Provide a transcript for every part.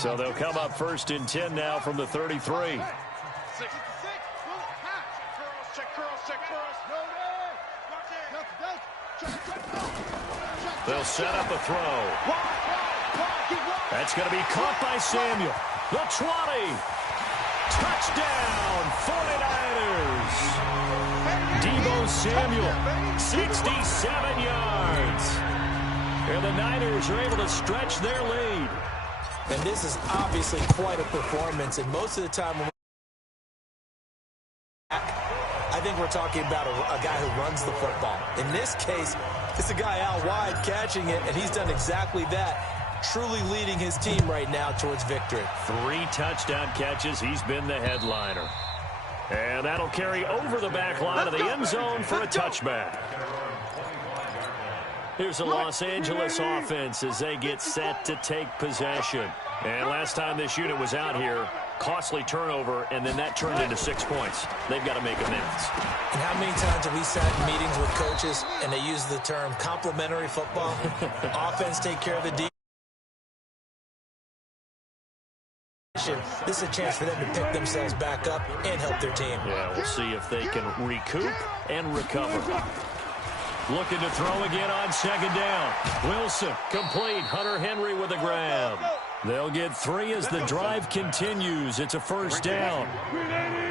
So they'll come up 1st and 10 now from the 33. They'll set up a throw. That's going to be caught by Samuel. The 20. Touchdown, 49ers. Deebo Samuel, 67 yards. And the Niners are able to stretch their lead. And this is obviously quite a performance. And most of the time, when I think we're talking about a guy who runs the football. In this case, it's a guy out wide catching it, and he's done exactly that, truly leading his team right now towards victory. 3 touchdown catches. He's been the headliner. And that'll carry over the back line of the end zone for a touchback. Here's the Los Angeles offense as they get set to take possession. And last time this unit was out here, costly turnover, and then that turned into 6 points. They've got to make amends. And how many times have we sat in meetings with coaches and they use the term complementary football? Offense take care of the defense. This is a chance for them to pick themselves back up and help their team. Yeah, we'll see if they can recoup and recover. Looking to throw again on 2nd down. Wilson, complete. Hunter Henry with a grab. They'll get 3 as the drive continues. It's a 1st down.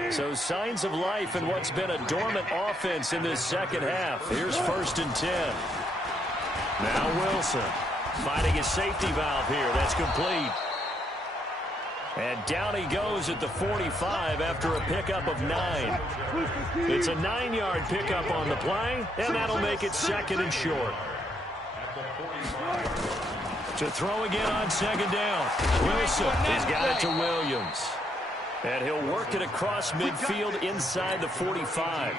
So signs of life in what's been a dormant offense in this second half. Here's 1st and 10. Now Wilson finding his safety valve here. That's complete. And down he goes at the 45 after a pickup of 9. It's a 9-yard pickup on the play, and that'll make it 2nd and short. To throw again on 2nd down. Wilson has got it to Williams. And he'll work it across midfield inside the 45.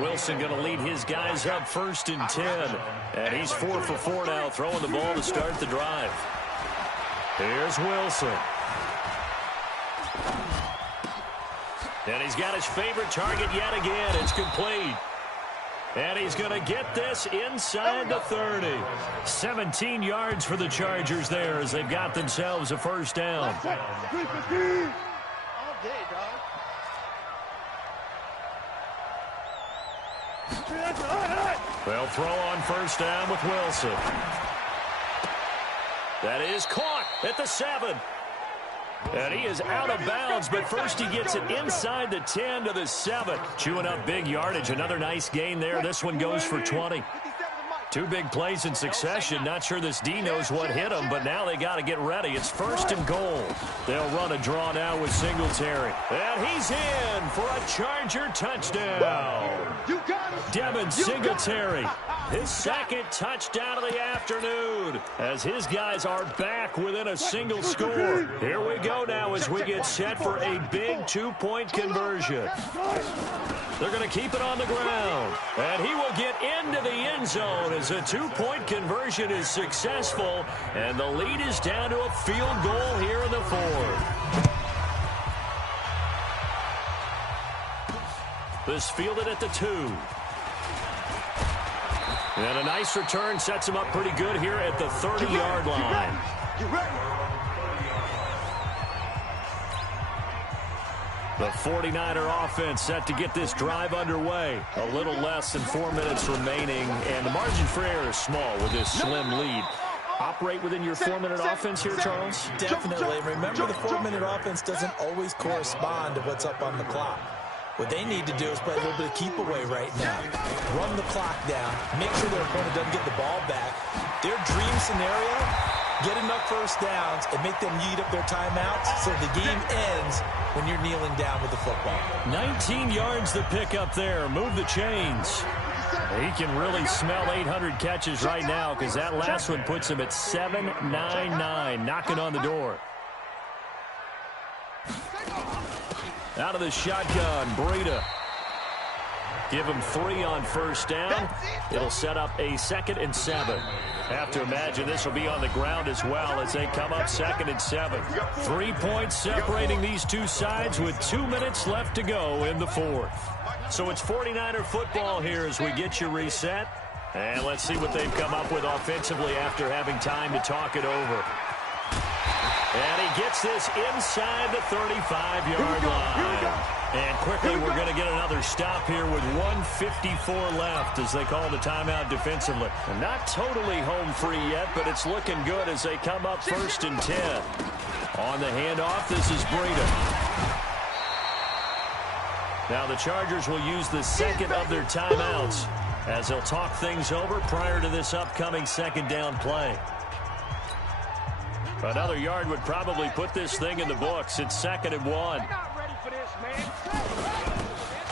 Wilson going to lead his guys up 1st and 10. And he's 4 for 4 now, throwing the ball to start the drive. Here's Wilson. And he's got his favorite target yet again. It's complete. And he's going to get this inside the 30. 17 yards for the Chargers there as they've got themselves a 1st down. They'll throw on 1st down with Wilson. That is caught at the 7. And he is out of bounds, but first he gets it inside the 10 to the 7. Chewing up big yardage. Another nice gain there. This one goes for 20. 2 big plays in succession. Not sure this D knows what hit him, but now they got to get ready. It's 1st and goal. They'll run a draw now with Singletary. And he's in for a Charger touchdown. Devin Singletary, his 2nd touchdown of the afternoon, as his guys are back within a single score. Here we go now as we get set for a big 2-point conversion. They're going to keep it on the ground, and he will get into the end zone as a 2-point conversion is successful, and the lead is down to a field goal here in the 4th. This fielded at the 2. And a nice return sets him up pretty good here at the 30-yard line. The 49er offense set to get this drive underway. A little less than 4 minutes remaining, and the margin for error is small with this slim lead. Operate within your 4-minute offense here, Charles? Definitely. Remember, the 4-minute offense doesn't always correspond to what's up on the clock. What they need to do is play a little bit of keep away right now. Run the clock down. Make sure their opponent doesn't get the ball back. Their dream scenario, get enough 1st downs and make them eat up their timeouts so the game ends when you're kneeling down with the football. 19 yards the pickup there. Move the chains. He can really smell 800 catches right now because that last one puts him at 799, knocking on the door. Out of the shotgun, Breida. Give him 3 on 1st down. It'll set up a 2nd and 7. Have to imagine this will be on the ground as well as they come up 2nd and 7. 3 points separating these two sides with 2 minutes left to go in the 4th. So it's 49er football here as we get you reset. And let's see what they've come up with offensively after having time to talk it over. And he gets this inside the 35-yard line. And quickly we're going to get another stop here with 1:54 left as they call the timeout defensively. And not totally home free yet, but it's looking good as they come up 1st and 10. On the handoff, this is Breida. Now the Chargers will use the second of their timeouts as they'll talk things over prior to this upcoming second down play. Another yard would probably put this thing in the books. It's 2nd and 1.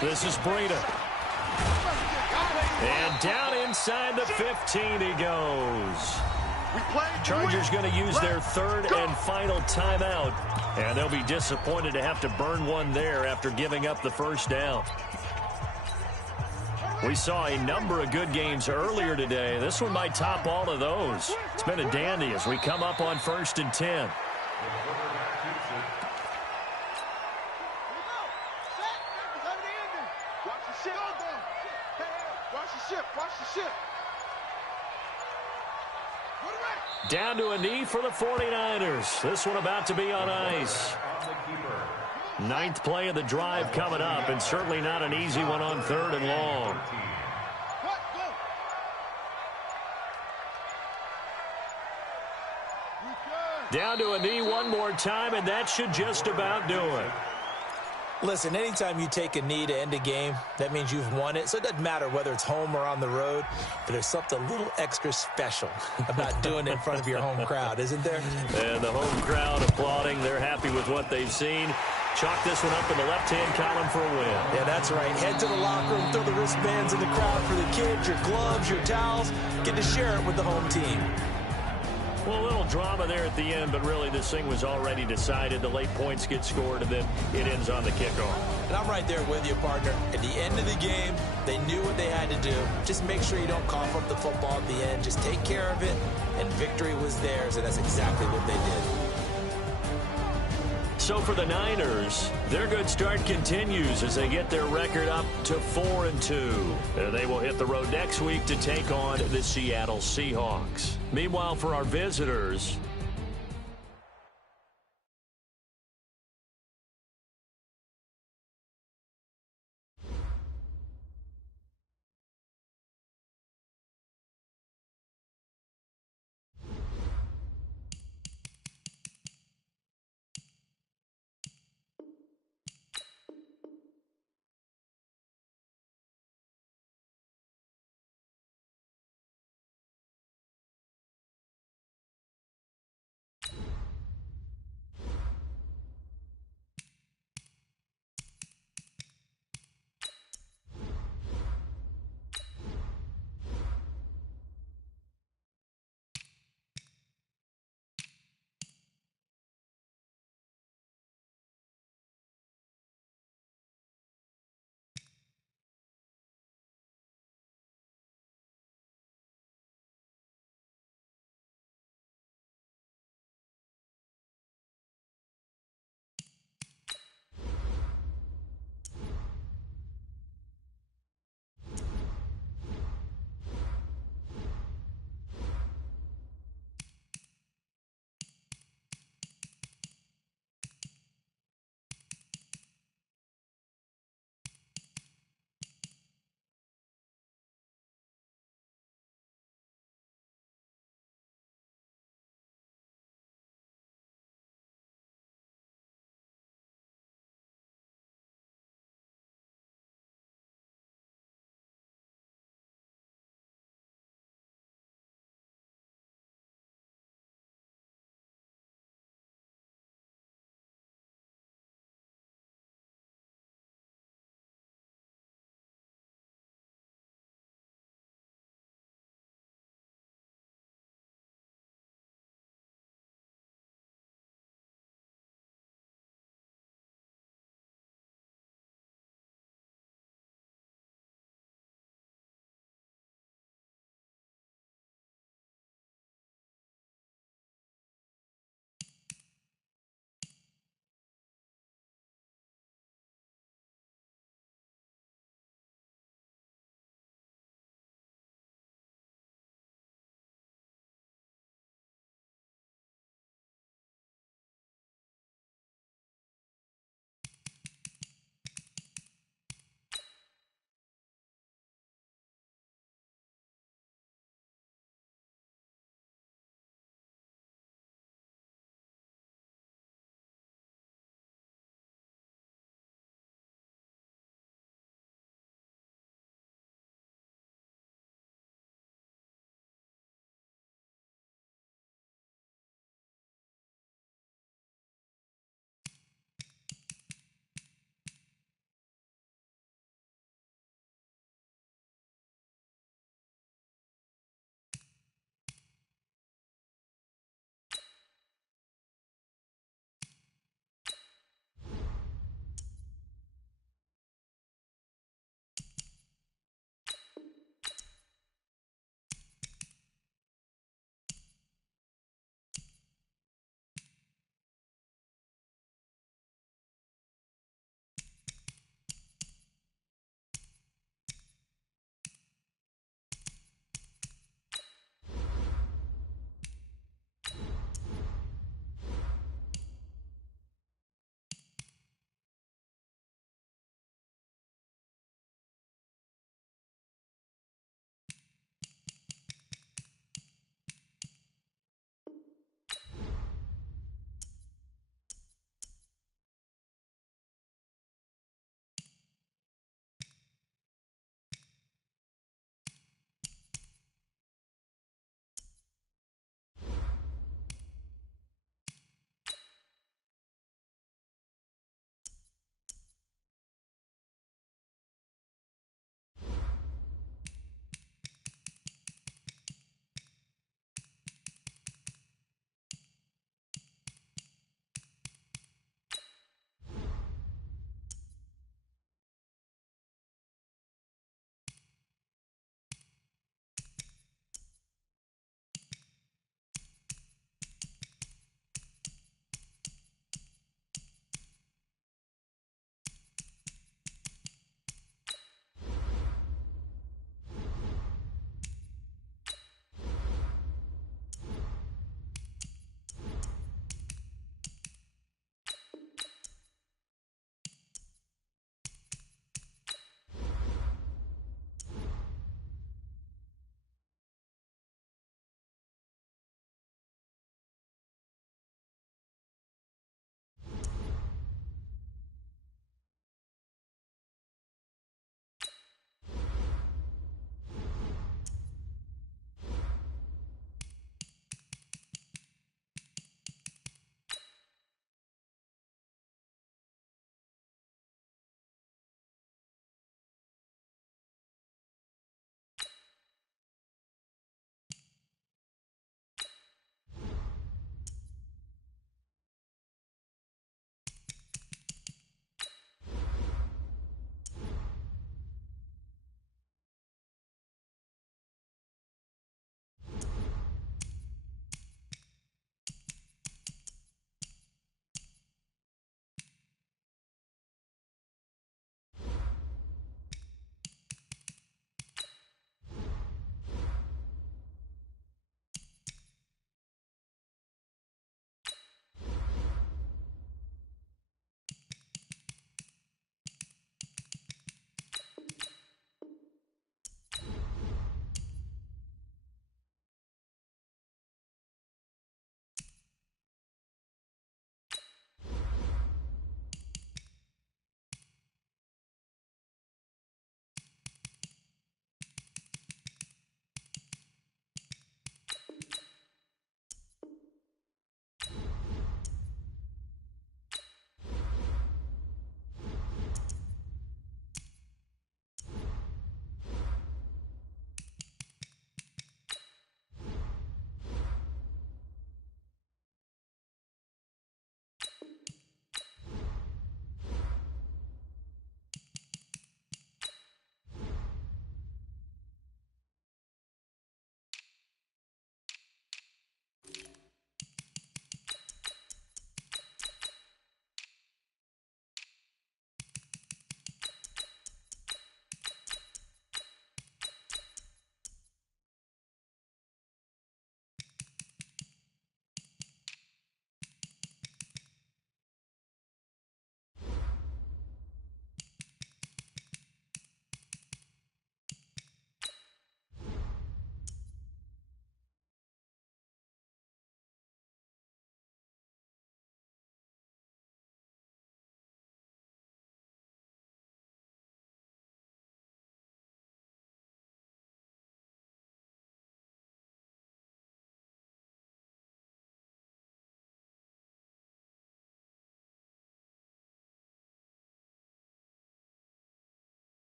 This is Breida. And down inside the 15 he goes. Chargers going to use their 3rd and final timeout. And they'll be disappointed to have to burn one there after giving up the first down. We saw a number of good games earlier today. This one might top all of those. It's been a dandy as we come up on 1st and 10. Down to a knee for the 49ers. This one about to be on ice. 9th play of the drive coming up, and certainly not an easy one on 3rd and long. Down to a knee one more time, and that should just about do it. Listen, anytime you take a knee to end a game, that means you've won it. So it doesn't matter whether it's home or on the road, but there's something a little extra special about doing it in front of your home crowd, isn't there? And the home crowd applauding. They're happy with what they've seen. Chalk this one up in the left-hand column for a win. Yeah, that's right. Head to the locker room, throw the wristbands in the crowd for the kids, your gloves, your towels. Get to share it with the home team. Well, a little drama there at the end, but really this thing was already decided. The late points get scored, and then it ends on the kickoff. And I'm right there with you, partner. At the end of the game, they knew what they had to do. Just make sure you don't cough up the football at the end. Just take care of it, and victory was theirs, and that's exactly what they did. So for the Niners, their good start continues as they get their record up to 4-2. They will hit the road next week to take on the Seattle Seahawks. Meanwhile, for our visitors,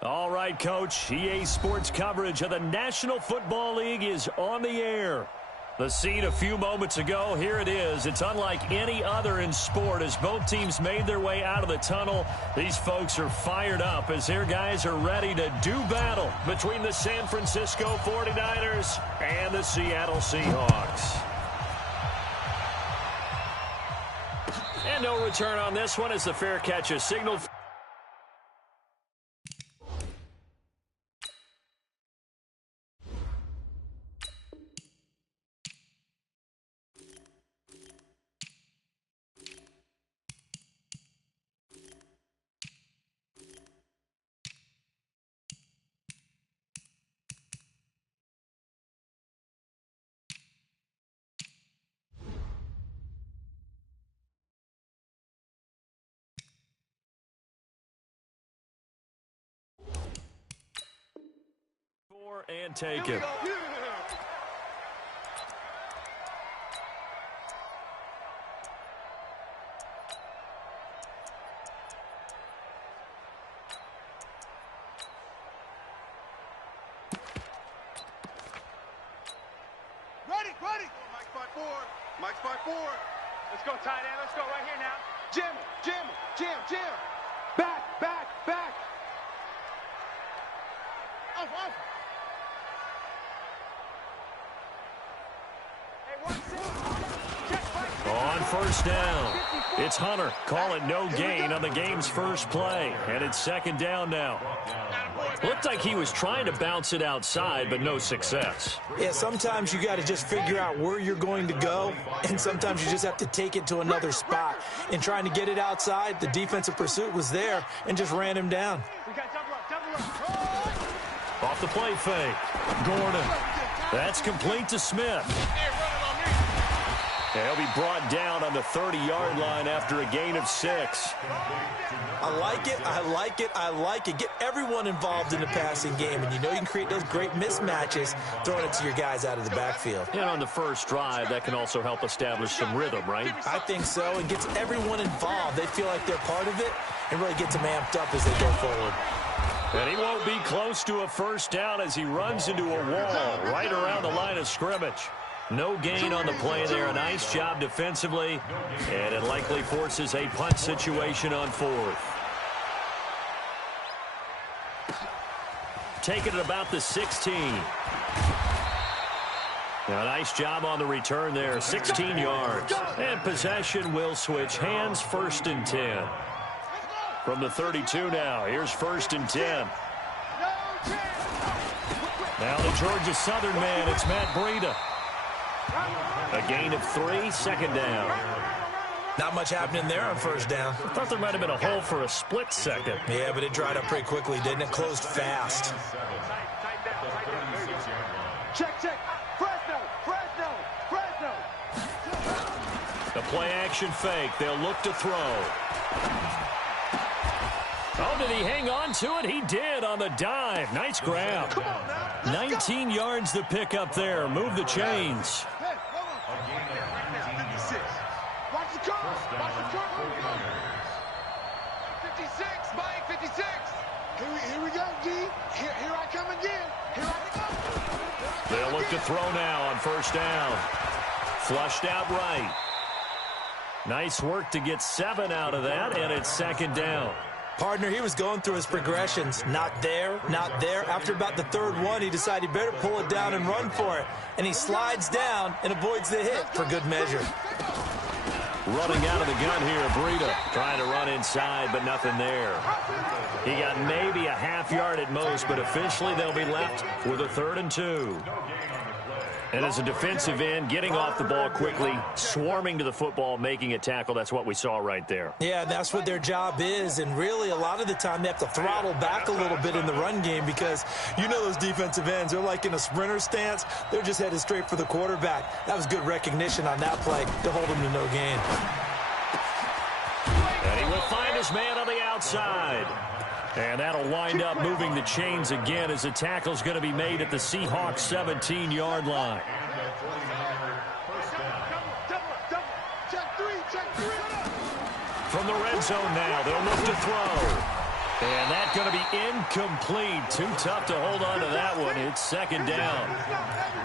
All right, Coach. EA Sports coverage of the National Football League is on the air. The scene a few moments ago, here it is. It's unlike any other in sport as both teams made their way out of the tunnel. These folks are fired up as their guys are ready to do battle between the San Francisco 49ers and the Seattle Seahawks. And no return on this one as the fair catch is signaled. And take it. Ready. Mike's by four. Let's go, tight end. Let's go right here now. Jim. Back. Off. On first down, it's Hunter. Call it no gain on the game's first play. And it's second down now. Looked like he was trying to bounce it outside, but no success. Yeah, sometimes you got to just figure out where you're going to go, and sometimes you just have to take it to another spot. In trying to get it outside, the defensive pursuit was there and just ran him down. We got double up. Off the play fake. Gordon. That's complete to Smith. He'll be brought down on the 30-yard line after a gain of 6. I like it. Get everyone involved in the passing game, and you know you can create those great mismatches throwing it to your guys out of the backfield. And on the first drive, that can also help establish some rhythm, right? I think so. It gets everyone involved. They feel like they're part of it and really gets them amped up as they go forward. And he won't be close to a first down as he runs into a wall right around the line of scrimmage. No gain on the play there. A nice job defensively, and it likely forces a punt situation on fourth. Taking it about the 16. Now, nice job on the return there, 16 yards. And possession will switch hands, first and 10. From the 32 now, here's first and 10. Now the Georgia Southern man, it's Matt Breida. A gain of 3, second down. Not much happening there on first down. I thought there might have been a hole for a split second. Yeah, but it dried up pretty quickly, didn't it? Closed fast. Check. Fresno. The play action fake. They'll look to throw. Oh, did he hang on to it? He did on the dive. Nice grab. 19 yards to pick up there. Move the chains. Watch the curve. 56, Mike, 56. Here we go, G. Here I come again. They'll look to throw now on first down. Flushed out right. Nice work to get 7 out of that, and it's second down. Partner, he was going through his progressions. Not there. After about the third one, he decided he better pull it down and run for it. And he slides down and avoids the hit for good measure. Running out of the gun here, Breida. Trying to run inside, but nothing there. He got maybe a half yard at most, but officially they'll be left with a 3rd and 2. And as a defensive end, getting off the ball quickly, swarming to the football, making a tackle, that's what we saw right there. Yeah, that's what their job is, and really a lot of the time they have to throttle back a little bit in the run game because you know those defensive ends, they're like in a sprinter stance. They're just headed straight for the quarterback. That was good recognition on that play to hold him to no gain. And he will find his man on the outside. And that'll wind up moving the chains again as the tackle's going to be made at the Seahawks 17-yard line. From the red zone now, they'll look to throw. And that's going to be incomplete. Too tough to hold on to that one. It's second down.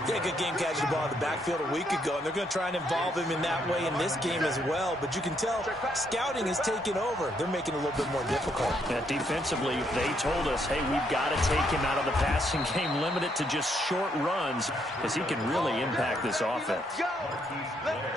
Yeah, good game catching the ball in the backfield a week ago, and they're going to try and involve him in that way in this game as well. But you can tell scouting is taking over. They're making it a little bit more difficult. And defensively, they told us, hey, we've got to take him out of the passing game, limit it to just short runs, because he can really impact this offense.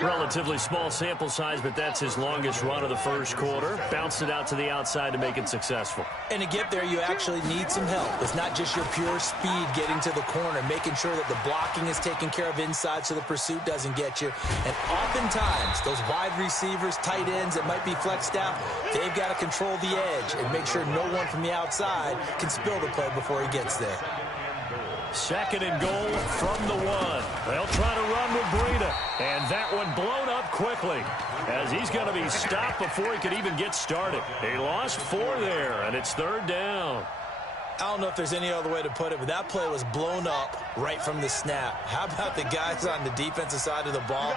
Relatively small sample size, but that's his longest run of the first quarter. Bounced it out to the outside to make it successful. And to get there, you actually need some help. It's not just your pure speed getting to the corner, making sure that the blocking is taken care of inside so the pursuit doesn't get you. And oftentimes, those wide receivers, tight ends that might be flexed out, they've got to control the edge and make sure no one from the outside can spill the play before he gets there. Second and goal from the one. They'll try to run with Breida. And that one blown up quickly as he's going to be stopped before he could even get started. He lost 4 there, and it's third down. I don't know if there's any other way to put it, but that play was blown up right from the snap. How about the guys on the defensive side of the ball?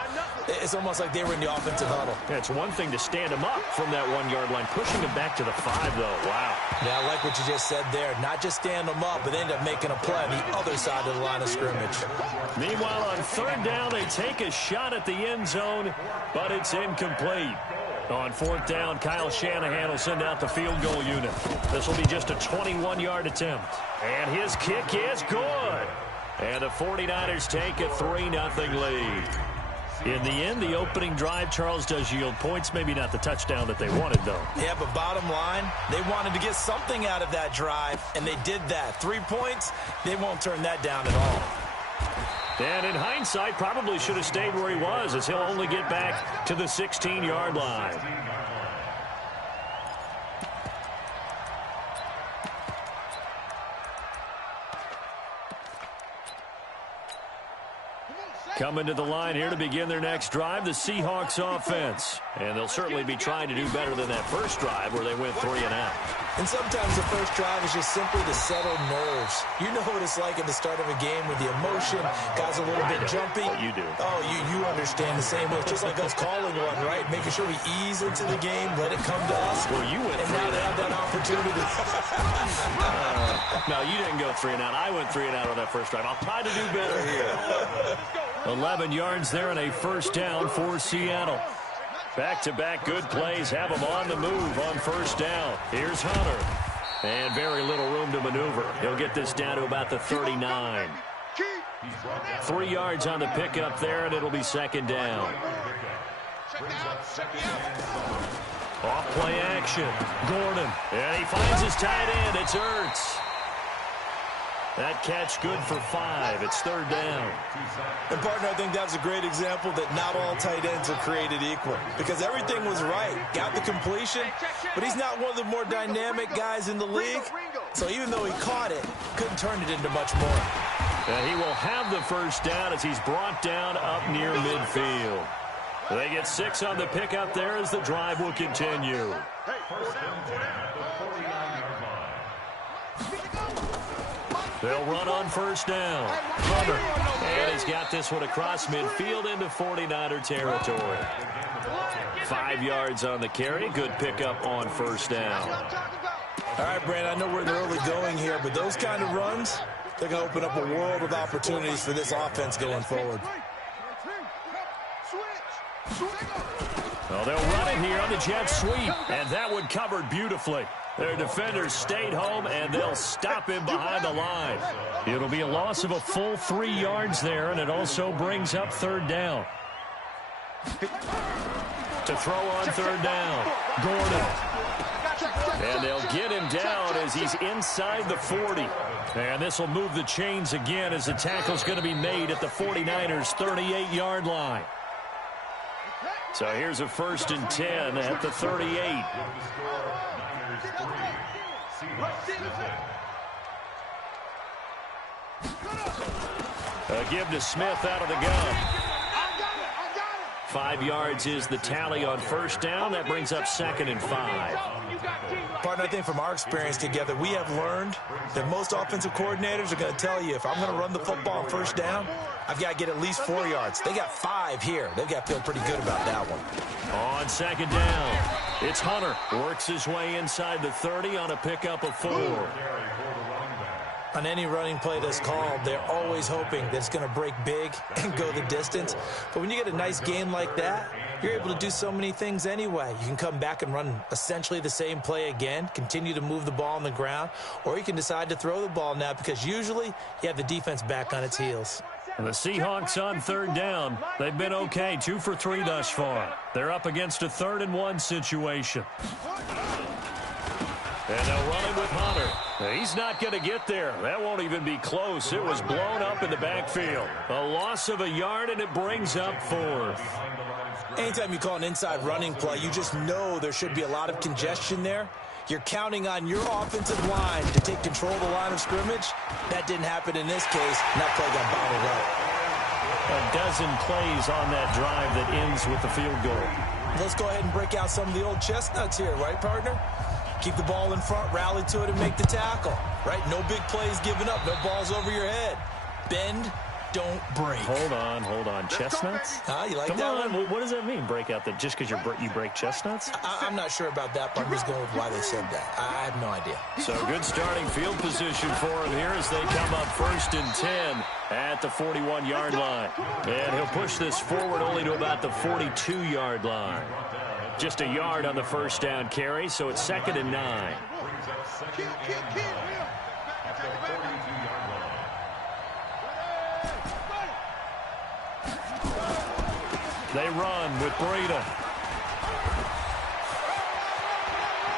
It's almost like they were in the offensive huddle. Yeah, it's one thing to stand him up from that 1-yard line. Pushing him back to the 5, though. Wow. Yeah, I like what you just said there. Not just stand them up, but end up making a play on the other side of the line of scrimmage. Meanwhile, on third down, they take a shot at the end zone, but it's incomplete. On fourth down, Kyle Shanahan will send out the field goal unit. This will be just a 21-yard attempt. And his kick is good. And the 49ers take a 3-0 lead. In the end, the opening drive, Charles, does yield points. Maybe not the touchdown that they wanted, though. Yeah, but bottom line, they wanted to get something out of that drive, and they did that. 3 points, they won't turn that down at all. And in hindsight, probably should have stayed where he was, as he'll only get back to the 16-yard line. Coming to the line here to begin their next drive, the Seahawks offense. And they'll certainly be trying to do better than that first drive where they went 3 and out. And sometimes the first drive is just simply to settle nerves. You know what it's like at the start of a game with the emotion, guys a little bit jumpy. You do. Oh, you understand the same way. It's just like us calling one, right? Making sure we ease into the game, let it come to us. Well, you went and 3 now and they out. have that opportunity. No, you didn't go 3 and out. I went 3 and out on that first drive. I'll try to do better here. 11 yards there and a first down for Seattle. Back-to-back good plays have them on the move on first down. Here's Hunter. And very little room to maneuver. He'll get this down to about the 39. 3 yards on the pickup there, and it'll be second down. Off play action. Gordon. And he finds his tight end. It's Ertz. That catch good for 5. It's third down. And, partner, I think that's a great example that not all tight ends are created equal. Because everything was right. Got the completion, but he's not one of the more dynamic guys in the league. So even though he caught it, couldn't turn it into much more. And he will have the first down as he's brought down up near midfield. They get 6 on the pickup there as the drive will continue. They'll run on first down. Hunter. And he's got this one across midfield into 49er territory. 5 yards on the carry. Good pickup on first down. All right, Brandon, I know we're in the early going here, but those kind of runs, they're going to open up a world of opportunities for this offense going forward. Well, they'll run it here on the jet sweep, and that one covered beautifully. Their defenders stayed home, and they'll stop him behind the line. It'll be a loss of a full 3 yards there, and it also brings up third down. To throw on third down, Gordon. And they'll get him down as he's inside the 40. And this will move the chains again as the tackle's going to be made at the 49ers' 38-yard line. So here's a 1st and 10 at the 38. A give to Smith out of the gun. 5 yards is the tally on first down. That brings up 2nd and 5. Partner, I think from our experience together, we have learned that most offensive coordinators are going to tell you, if I'm going to run the football on first down, I've got to get at least 4 yards. They got 5 here. They've got to feel pretty good about that one. On 2nd down, it's Hunter. Works his way inside the 30 on a pickup of 4. On any running play that's called, they're always hoping that it's going to break big and go the distance. But when you get a nice game like that, you're able to do so many things anyway. You can come back and run essentially the same play again, continue to move the ball on the ground, or you can decide to throw the ball now because usually you have the defense back on its heels. And the Seahawks on 3rd down. They've been okay, 2 for 3 thus far. They're up against a 3rd and 1 situation. And they'll run it with Hunter. He's not going to get there. That won't even be close. It was blown up in the backfield. A loss of a yard, and it brings up 4th. Anytime you call an inside running play, you just know there should be a lot of congestion there. You're counting on your offensive line to take control of the line of scrimmage. That didn't happen in this case, and that play got bottled up. A dozen plays on that drive that ends with the field goal. Let's go ahead and break out some of the old chestnuts here, right, partner? Keep the ball in front, rally to it, and make the tackle, right? No big plays given up, no balls over your head. Bend, don't break. Hold on. Chestnuts? You like Come that on. one? What does that mean, break out? That just because you break chestnuts? I'm not sure about that, but I'm just going with why they said that. I have no idea. So good starting field position for him here as they come up 1st and 10 at the 41-yard line. And he'll push this forward only to about the 42-yard line. Just a yard on the first down carry, so it's 2nd and 9. They run with Breida.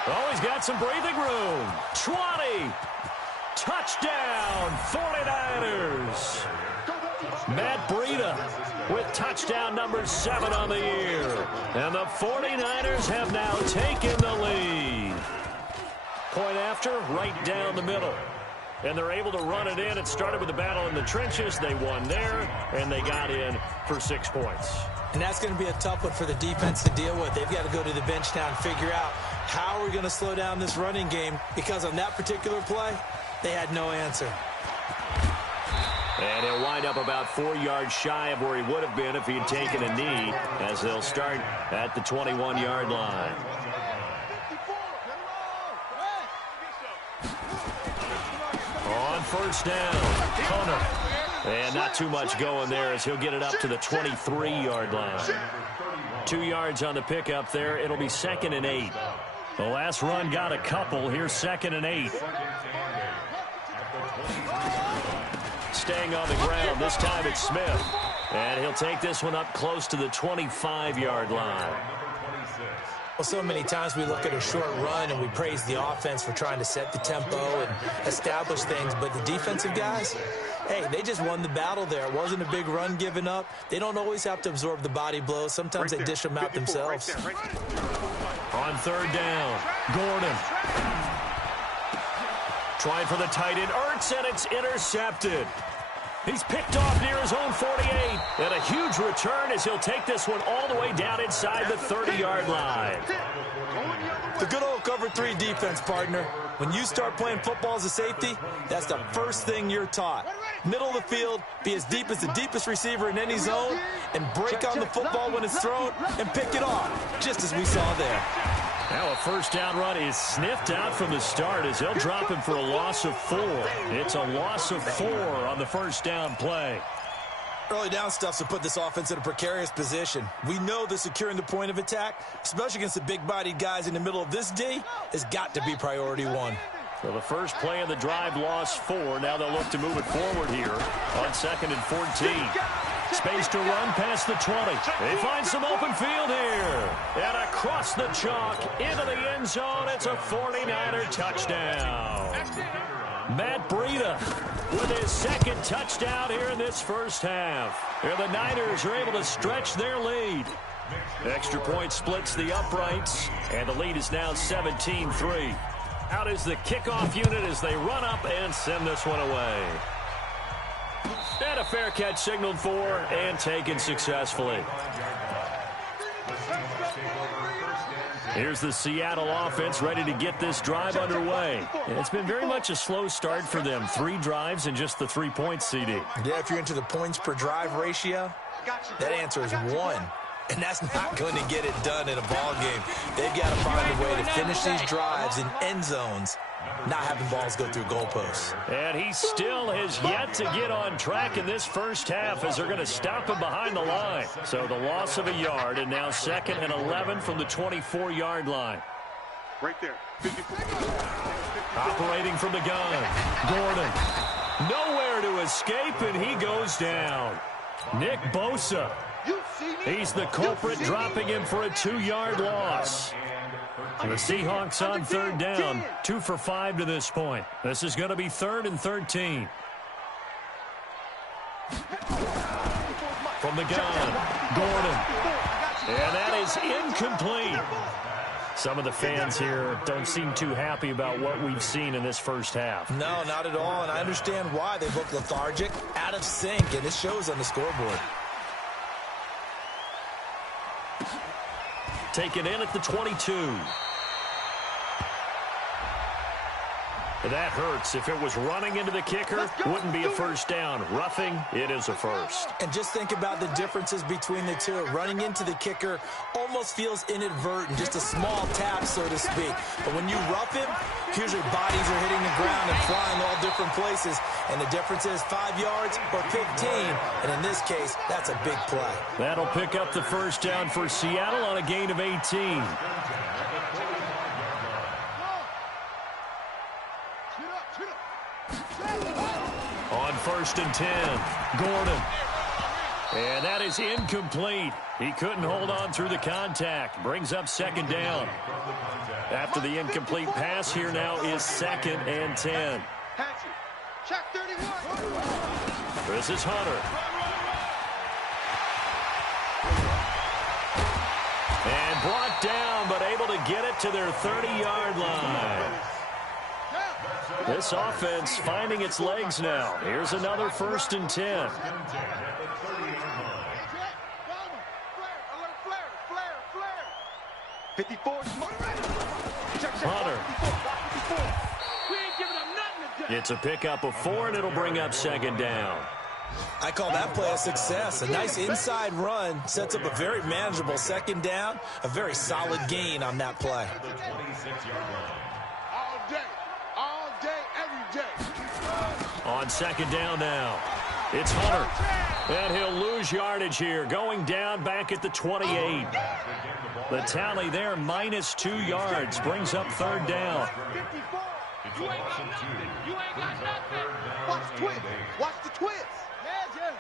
Oh, he's got some breathing room. 20. Touchdown, 49ers. Matt Breida with touchdown number 7 on the year. And the 49ers have now taken the lead. Point after, right down the middle. And they're able to run it in. It started with the battle in the trenches. They won there, and they got in for 6 points. And that's going to be a tough one for the defense to deal with. They've got to go to the bench now and figure out how are we going to slow down this running game, because on that particular play, they had no answer. And he'll wind up about 4 yards shy of where he would have been if he had taken a knee, as they'll start at the 21-yard line. On first down, Hunter. And not too much going there as he'll get it up to the 23-yard line. 2 yards on the pickup there. It'll be 2nd and 8. The last run got a couple. Here's 2nd and 8. Staying on the ground. This time it's Smith. And he'll take this one up close to the 25-yard line. Well, so many times we look at a short run and we praise the offense for trying to set the tempo and establish things. But the defensive guys, hey, they just won the battle there. It wasn't a big run given up. They don't always have to absorb the body blows. Sometimes they dish them out themselves. On 3rd down, Gordon. Trying for the tight end, Ertz, and it's intercepted. He's picked off near his own 48. And a huge return as he'll take this one all the way down inside the 30-yard line. The good old cover 3 defense, partner. When you start playing football as a safety, that's the first thing you're taught. Middle of the field, be as deep as the deepest receiver in any zone, and break on the football when it's thrown and pick it off, just as we saw there. Now a first down run is sniffed out from the start as they'll drop him for a loss of 4. It's a loss of 4 on the first down play. Early down stuff's to put this offense in a precarious position. We know that securing the point of attack, especially against the big-bodied guys in the middle of this D, has got to be priority 1. So the first play of the drive lost 4. Now they'll look to move it forward here on 2nd and 14. Space to run past the 20. They find some open field here. And across the chalk into the end zone. It's a 49er touchdown. Matt Breida with his 2nd touchdown here in this first half. Here the Niners are able to stretch their lead. Extra point splits the uprights. And the lead is now 17-3. Out is the kickoff unit as they run up and send this one away. And a fair catch signaled for and taken successfully. Here's the Seattle offense ready to get this drive underway. And it's been very much a slow start for them. 3 drives and just the 3 points, CD. Yeah, if you're into the points per drive ratio, that answer is 1. And that's not going to get it done in a ball game. They've got to find a way to finish these drives in end zones, not having balls go through goalposts. And he still has yet to get on track in this first half as they're going to stop him behind the line. So the loss of a yard, and now 2nd and 11 from the 24-yard line. Right there. Operating from the gun, Gordon. Nowhere to escape, and he goes down. Nick Bosa. He's the culprit, dropping him for a 2-yard loss. The Seahawks on 3rd down, 2 for 5 to this point. This is going to be 3rd and 13. From the gun, Gordon. And that is incomplete. Some of the fans here don't seem too happy about what we've seen in this first half. No, not at all, and I understand why. They look lethargic, out of sync, and it shows on the scoreboard. Taken in at the 22. That hurts. If it was running into the kicker, wouldn't be a first down. Roughing, it is a first. And just think about the differences between the two. Running into the kicker almost feels inadvertent, just a small tap, so to speak. But when you rough him, here's your bodies are hitting the ground and flying all different places. And the difference is 5 yards or 15. And in this case, that's a big play. That'll pick up the first down for Seattle on a gain of 18. On 1st and 10, Gordon. And that is incomplete. He couldn't hold on through the contact. Brings up 2nd down. After the incomplete pass, here now is 2nd and 10. This is Hunter. And brought down, but able to get it to their 30-yard line. This offense finding its legs now. Here's another 1st and 10. Hunter. It's a pickup of 4, and it'll bring up 2nd down. I call that play a success. A nice inside run sets up a very manageable 2nd down. A very solid gain on that play. On 2nd down now, it's Hunter. And he'll lose yardage here, going down back at the 28. The tally there, minus 2 yards, brings up 3rd down. You ain't got nothing. You ain't got nothing. Watch the twist. Watch the twist. Yeah.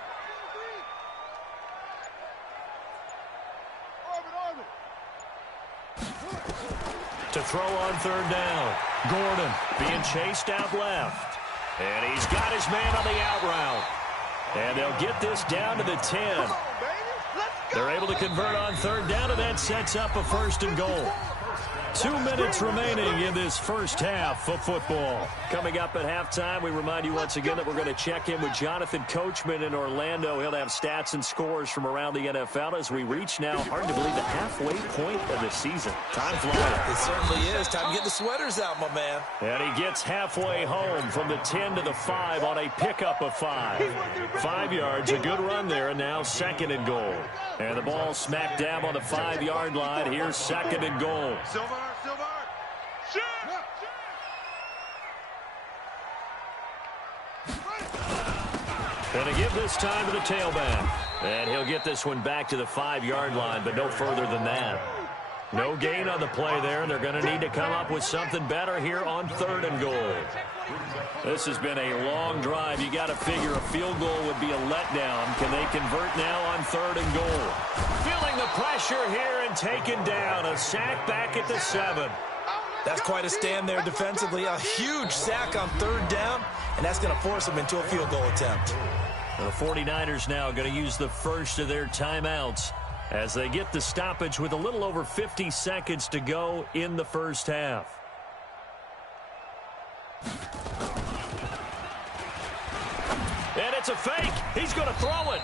To throw on 3rd down, Gordon being chased out left. And he's got his man on the out route. And they'll get this down to the 10. They're able to convert on 3rd down, and that sets up a 1st and goal. 2 minutes remaining in this first half of football. Coming up at halftime, we remind you once again that we're going to check in with Jonathan Coachman in Orlando. He'll have stats and scores from around the NFL as we reach now, hard to believe, the halfway point of the season. Time flies. It certainly is. Time to get the sweaters out, my man. And he gets halfway home from the 10 to the 5 on a pickup of 5. 5 yards, a good run there, and now 2nd and goal. And the ball smack dab on the 5-yard line. Here's 2nd and goal. Silver. Shoot. Going to give this time to the tailback. And he'll get this one back to the 5-yard line, but no further than that. No gain on the play there, and they're going to need to come up with something better here on 3rd and goal. This has been a long drive. You got to figure a field goal would be a letdown. Can they convert now on 3rd and goal? Feeling the pressure here and taken down. A sack back at the 7. That's quite a stand there defensively. A huge sack on 3rd down, and that's going to force them into a field goal attempt. The 49ers now going to use the first of their timeouts as they get the stoppage with a little over 50 seconds to go in the first half. And it's a fake. He's going to throw it.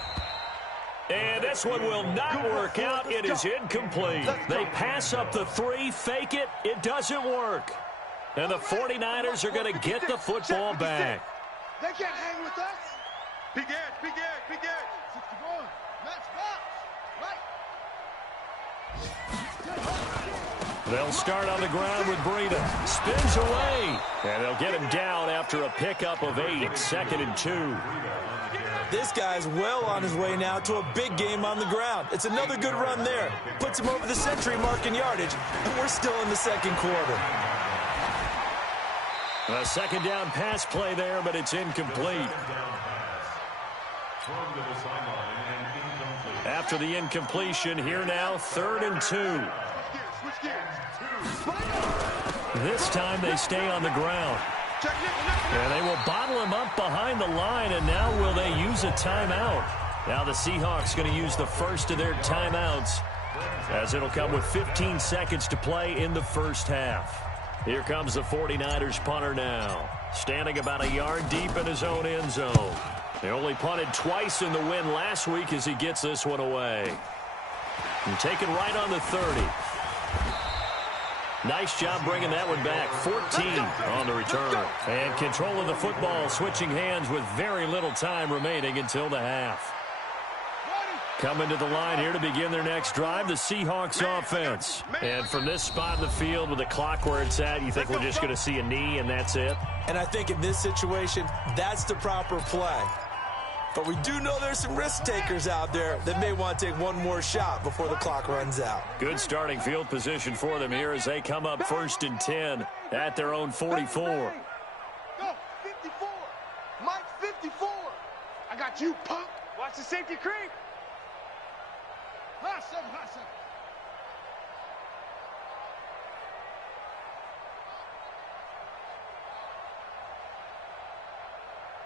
And this one will not work out. It is incomplete. They pass up the 3, fake it. It doesn't work. And the 49ers are going to get the football back. They can't hang with us. Big edge, big edge, big edge. 61. Match box. Right. They'll start on the ground with Breida. Spins away. And they'll get him down after a pickup of 8. 2nd and 2. This guy's well on his way now to a big game on the ground. It's another good run there. Puts him over the century mark in yardage, and we're still in the second quarter. A second down pass play there, but it's incomplete. After the incompletion, here now, 3rd and 2. This time they stay on the ground. And they will bottle him up behind the line, and now will they use a timeout? Now the Seahawks going to use the first of their timeouts, as it'll come with 15 seconds to play in the first half. Here comes the 49ers punter now, standing about a yard deep in his own end zone. They only punted twice in the win last week as he gets this one away. And taken right on the 30. Nice job bringing that one back. 14 on the return. And control of the football, switching hands with very little time remaining until the half. Coming to the line here to begin their next drive, the Seahawks offense. And from this spot in the field with the clock where it's at, you think we're just going to see a knee and that's it? And I think in this situation, that's the proper play. But we do know there's some risk takers out there that may want to take one more shot before the clock runs out. Good starting field position for them here as they come up 1st and 10 at their own 44. Go, 54. Mike, 54. I got you, punk. Watch the safety creep. Hustle.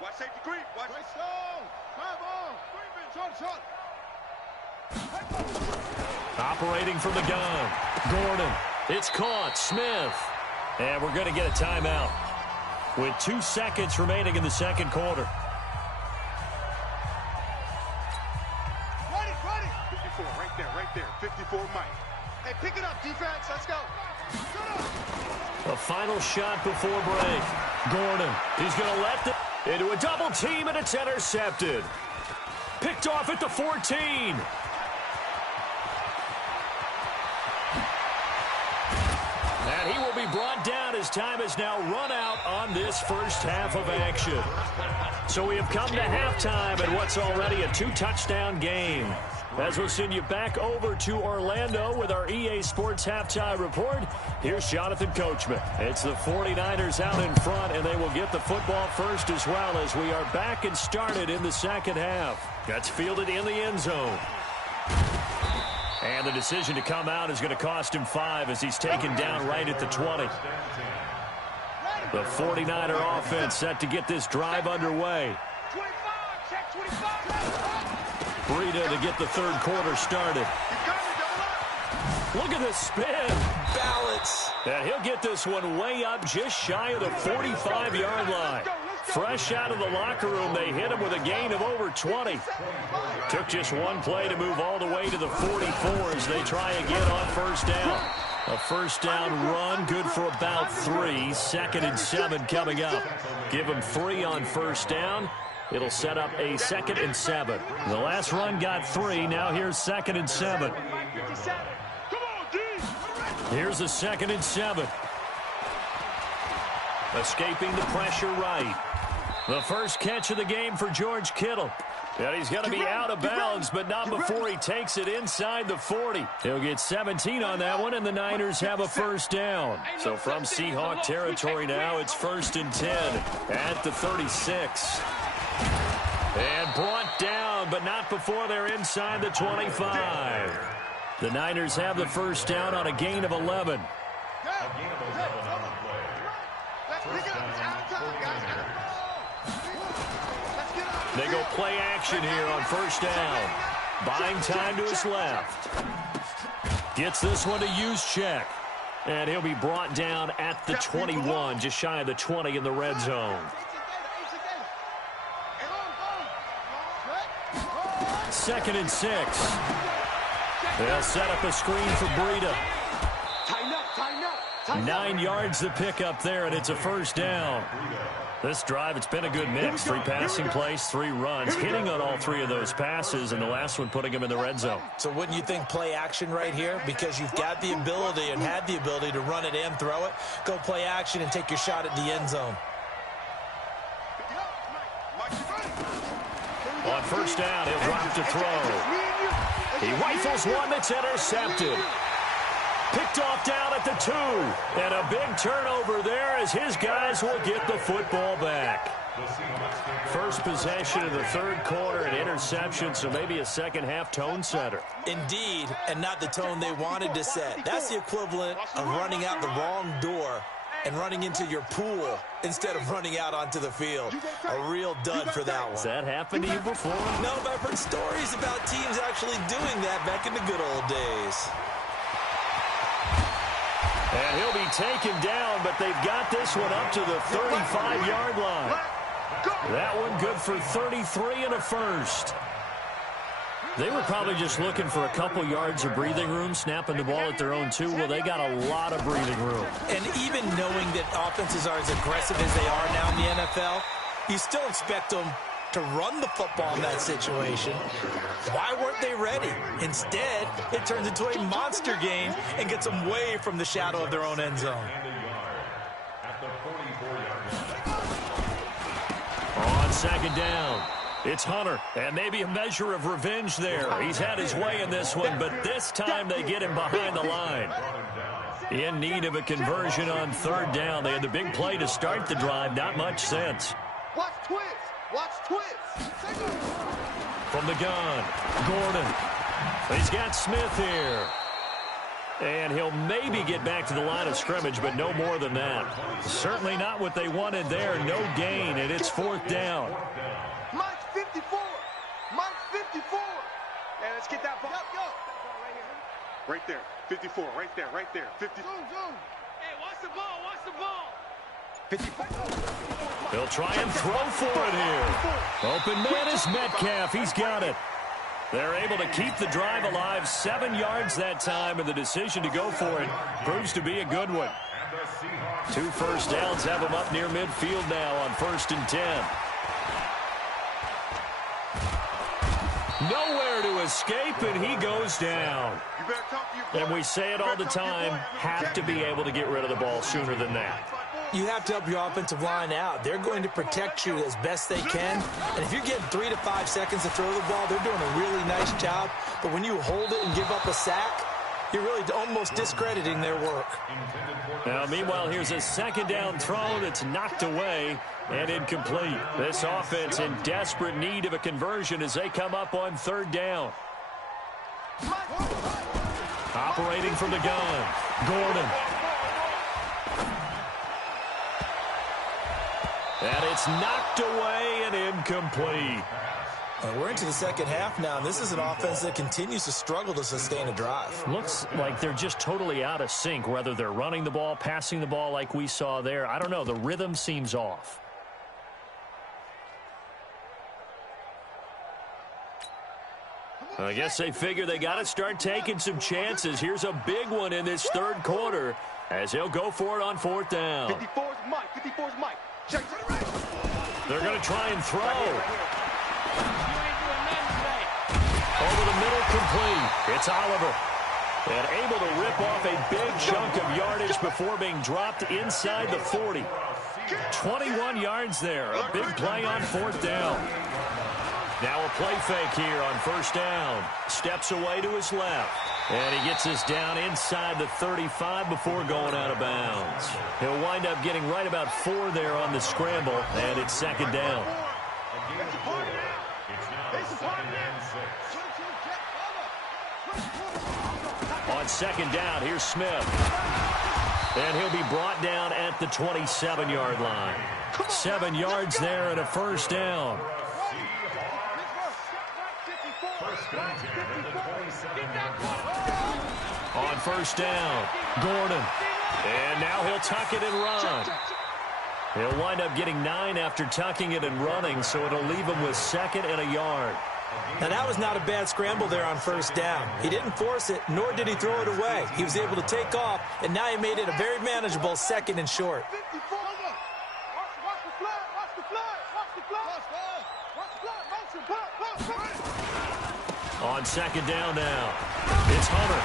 Watch safety creep. Watch. Operating from the gun. Gordon. It's caught. Smith. And we're going to get a timeout with 2 seconds remaining in the second quarter. Ready. 54, right there. 54, Mike. Hey, pick it up, defense. Let's go. A final shot before break. Gordon. He's going to let into a double team, and it's intercepted. Picked off at the 14. And he will be brought down as time has now run out on this first half of action. So we have come to halftime in what's already a 2-touchdown game. As we'll send you back over to Orlando with our EA Sports Halftime Report, here's Jonathan Coachman. It's the 49ers out in front, and they will get the football first as well as we are back and started in the second half. That's fielded in the end zone. And the decision to come out is going to cost him 5 as he's taken down right at the 20. The 49er offense set to get this drive underway. 25, check 25. Breida to get the third quarter started. Look at this spin. Balance. And he'll get this one way up just shy of the 45-yard line. Fresh out of the locker room, they hit him with a gain of over 20. Took just one play to move all the way to the 44 as they try again on first down. A first down run, good for about 3. 2nd and 7 coming up. Give them 3 on first down. It'll set up a 2nd and 7. The last run got 3. Now here's 2nd and 7. Here's a 2nd and 7. Escaping the pressure right. The first catch of the game for George Kittle. And he's going to be out of bounds, but not before he takes it inside the 40. He'll get 17 on that one, and the Niners have a first down. So from Seahawk territory now, it's 1st and 10 at the 36. And brought down, but not before they're inside the 25. The Niners have the first down on a gain of 11. They go play action here on first down. Buying time to his left. Gets this one to Juszczyk. And he'll be brought down at the 21, just shy of the 20 in the red zone. 2nd and 6. They'll set up a screen for Breida. 9 yards to pick up there, and it's a first down. This drive, it's been a good mix. 3 passing plays, 3 runs, hitting on all 3 of those passes, and the last one putting them in the red zone. So wouldn't you think play action right here? Because you've got the ability and had the ability to run it and throw it. Go play action and take your shot at the end zone. On first down, he'll drop to throw. He rifles one that's intercepted. Picked off down at the 2. And a big turnover there as his guys will get the football back. First possession of the 3rd quarter, an interception, so maybe a second-half tone setter. Indeed, and not the tone they wanted to set. That's the equivalent of running out the wrong door and running into your pool instead of running out onto the field. A real dud for that one. Has that happened to you before? No, but I've heard stories about teams actually doing that back in the good old days. And he'll be taken down, but they've got this one up to the 35-yard line. That one good for 33 and a first. They were probably just looking for a couple yards of breathing room, snapping the ball at their own 2. Well, they got a lot of breathing room. And even knowing that offenses are as aggressive as they are now in the NFL, you still expect them to run the football in that situation. Why weren't they ready? Instead, it turns into a monster game and gets them way from the shadow of their own end zone. On 2nd down, it's Hunter, and maybe a measure of revenge there. He's had his way in this one, but this time they get him behind the line. In need of a conversion on 3rd down. They had the big play to start the drive, not much sense. Watch twist. Watch twist. From the gun, Gordon. He's got Smith here. And he'll maybe get back to the line of scrimmage, but no more than that. Certainly not what they wanted there. No gain, and it's 4th down. Mike's 54. Mike's 54. Hey, let's get that ball. Go. Right there. 54. Right there. Right there. 50. Zoom. Hey, watch the ball. Watch the ball. 54. He'll try and throw for it here. Open man is Metcalf. He's got it. They're able to keep the drive alive. 7 yards that time, and the decision to go for it proves to be a good one. 2 first downs have them up near midfield now on 1st and 10. Nowhere to escape, and he goes down. And we say it all the time, have to be able to get rid of the ball sooner than that. You have to help your offensive line out. They're going to protect you as best they can. And if you're getting 3 to 5 seconds to throw the ball, they're doing a really nice job. But when you hold it and give up a sack, you're really almost discrediting their work. Now, meanwhile, here's a 2nd down throw that's knocked away and incomplete. This offense in desperate need of a conversion as they come up on 3rd down. Operating from the gun, Gordon. And it's knocked away and incomplete. We're into the 2nd half now, and this is an offense that continues to struggle to sustain a drive. Looks like they're just totally out of sync, whether they're running the ball, passing the ball like we saw there. I don't know. The rhythm seems off. I guess they figure they got to start taking some chances. Here's a big one in this 3rd quarter as he'll go for it on 4th down. 54's Mike. 54's Mike. Check to the right. They're going to try and throw. Over the middle, complete. It's Oliver. And able to rip off a big chunk of yardage before being dropped inside the 40. 21 yards there. A big play on 4th down. Now a play fake here on 1st down. Steps away to his left. And he gets us down inside the 35 before going out of bounds. He'll wind up getting right about 4 there on the scramble, and it's 2nd down. On 2nd down, here's Smith. And he'll be brought down at the 27-yard line. 7 yards there and a 1st down. On 1st down, Gordon. And now he'll tuck it and run. He'll wind up getting 9 after tucking it and running, so it'll leave him with 2nd and a yard. Now, that was not a bad scramble there on first down. He didn't force it, nor did he throw it away. He was able to take off, and now he made it a very manageable 2nd and short. On 2nd down now, it's Hunter,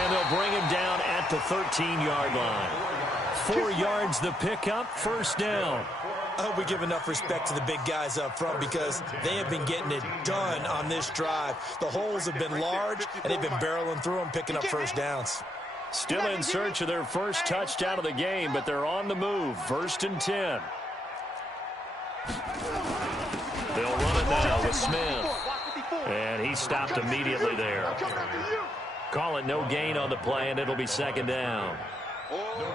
and they'll bring him down at the 13-yard line. 4 yards the pickup, 1st down. I hope we give enough respect to the big guys up front because they have been getting it done on this drive. The holes have been large, and they've been barreling through them, picking up 1st downs. Still in search of their first touchdown of the game, but they're on the move. 1st and 10. They'll run it now with Smith. And he stopped immediately there. Call it no gain on the play, and it'll be 2nd down.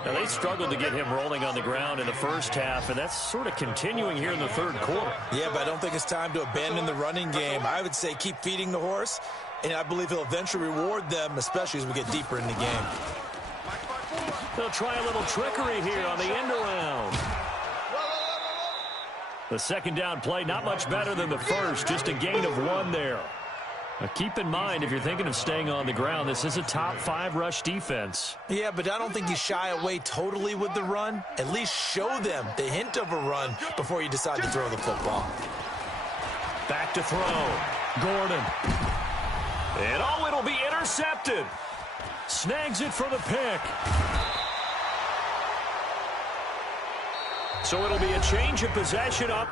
Now, they struggled to get him rolling on the ground in the first half, and that's sort of continuing here in the 3rd quarter. Yeah, but I don't think it's time to abandon the running game. I would say keep feeding the horse, and I believe he'll eventually reward them, especially as we get deeper in the game. They'll try a little trickery here on the end around. The 2nd down play, not much better than the first, just a gain of 1 there. Now keep in mind, if you're thinking of staying on the ground, this is a top 5 rush defense. Yeah, but I don't think you shy away totally with the run. At least show them the hint of a run before you decide to throw the football. Back to throw. Gordon. And oh, it'll be intercepted. Snags it for the pick. So it'll be a change of possession up